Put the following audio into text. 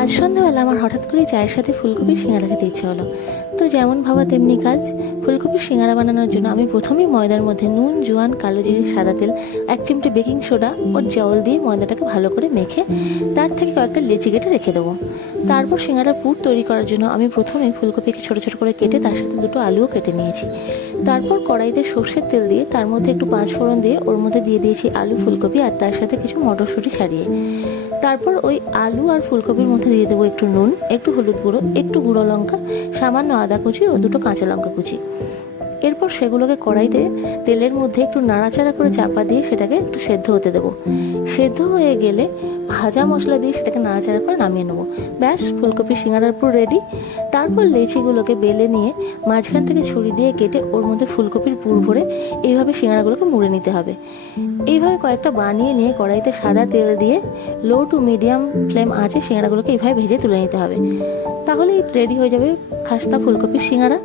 আজ সন্ধ্যাবেলা আমার হঠাৎ করেই চায়ের সাথে ফুলকপির সিঙ্গাড়া খেতে ইচ্ছে হলো। তো যেমন ভাবা তেমনি কাজ। ফুলকপির সিঙ্গাড়া বানানোর জন্য আমি প্রথমেই ময়দার মধ্যে নুন, জোয়ান, কালো জিরে, সাদা তেল, 1 চিমটে বেকিং সোডা ও জল দিয়ে ময়দাটাকে ভালো করে মেখে তার থেকে কয়েকটা লেচি কেটে রেখে দেবো। তারপর সিঙ্গাড়ার পুর তৈরি করার জন্য আমি প্রথমেই ফুলকপিকে ছোটো ছোটো করে কেটে তার সাথে 2টো আলুও কেটে নিয়েছি। তারপর কড়াইতে সর্ষের তেল দিয়ে তার মধ্যে একটু 5 ফোড়ন দিয়ে ওর মধ্যে দিয়ে দিয়েছি আলু, ফুলকপি আর তার সাথে কিছু মটরশুঁটি ছাড়িয়ে। তারপর ওই আলু আর ফুলকপির মধ্যে দিয়ে দেবো একটু নুন, একটু হলুদ গুঁড়ো, একটু গুঁড়ো লঙ্কা, সামান্য আদা কুচি ও 2টো কাঁচা লঙ্কা কুচি। এরপর সেগুলোকে কড়াইতে তেলের মধ্যে একটু নাড়াচাড়া করে চাপা দিয়ে সেটাকে একটু সেদ্ধ হতে দেবো। সেদ্ধ হয়ে গেলে ভাজা মশলা দিয়ে সেটাকে নাড়াচাড়া করে নামিয়ে নেবো। ব্যাস, ফুলকপির সিঙ্গাড়ার পুর রেডি। তারপর লেচিগুলোকে বেলে নিয়ে মাঝখান থেকে ছুরি দিয়ে কেটে ওর মধ্যে ফুলকপির পুর ভরে এইভাবে সিঙ্গাড়াগুলোকে মুড়ে নিতে হবে। এইভাবে কয়েকটা বানিয়ে নিয়ে কড়াইতে সাদা তেল দিয়ে লো টু মিডিয়াম ফ্লেম আঁচে সিঙ্গাড়াগুলোকে এইভাবে ভেজে তুলে নিতে হবে। তাহলেই রেডি হয়ে যাবে খাস্তা ফুলকপির সিঙ্গাড়া।